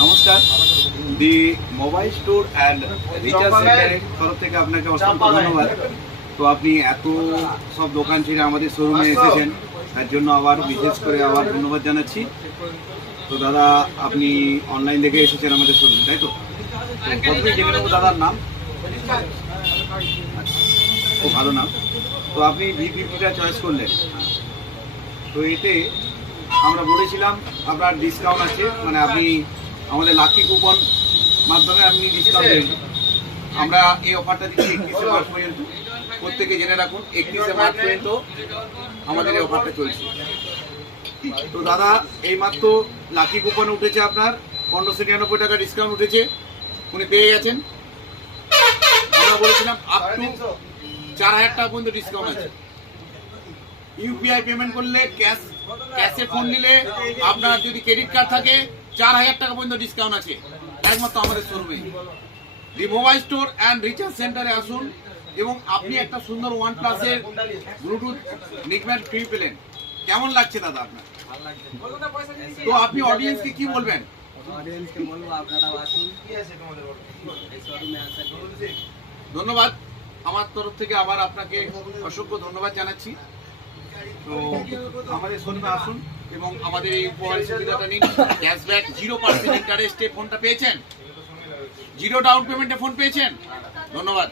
নমস্কার, দি mobile store and recharge সেন্টারের তরফ থেকে আপনাকে অসংখ্য ধন্যবাদ। তো আপনি এত সব দোকান ছেড়ে আমাদের শোরুমে এসেছেন, তার জন্য আবার বিশেষ করে আবার ধন্যবাদ জানাচ্ছি। তো দাদা, আপনি অনলাইন দেখে এসেছেন আমাদের শোরুমে, তাই তো? প্রথমে জেনে নেব দাদার নাম। খুব ভালো নাম। তো আপনি V50টা চয়েস করলেন, তো এতে আমরা বলেছিলাম আপনার ডিসকাউন্ট আছে, মানে আপনি আমাদের লাকি কুপন মাধ্যমে আপনি ডিসকাউন্ট দেবেন। আমরা এই অফারটা দিচ্ছি 31শে মার্চ পর্যন্ত। প্রত্যেকে জেনে রাখুন, 31শে মার্চ পর্যন্ত আমাদের এই অফারটা চলছে। তো দাদা, এই মাত্র লাকি কুপন উঠেছে, আপনার 1599 টাকা ডিসকাউন্ট উঠেছে, উনি পেয়ে গেছেন। আমরা বলেছিলাম আপ টু 4000 টাকা পর্যন্ত ডিসকাউন্ট আছে। ইউপিআই পেমেন্ট করলে, ক্যাশে ফোন নিলে, আপনার যদি ক্রেডিট কার্ড থাকে 4000 টাকা পর্যন্ত ডিসকাউন্ট আছে একমাত্র আমাদের শোরুমে। দি মোবাইল স্টোর অ্যান্ড রিচার্জ সেন্টারে আসুন এবং আপনি একটা সুন্দর OnePlus-এর ব্লুটুথ নেকব্যান্ড ফ্রি পেলেন। কেমন লাগছে দাদা আপনার? তো আপনি অডিয়েন্সকে কি বলবেন? ধন্যবাদ। আমার তরফ থেকে আবার আপনাকে অসংখ্য ধন্যবাদ জানাচ্ছি। তো আমাদের শোরুমে আসুন এবং আমাদের এই উপহার সুবিধাটা নিন। ক্যাশব্যাক, 0% ইন্টারেস্টে ফোনটা পেয়েছেন, 0 ডাউন পেমেন্টে ফোন পেয়েছেন। ধন্যবাদ।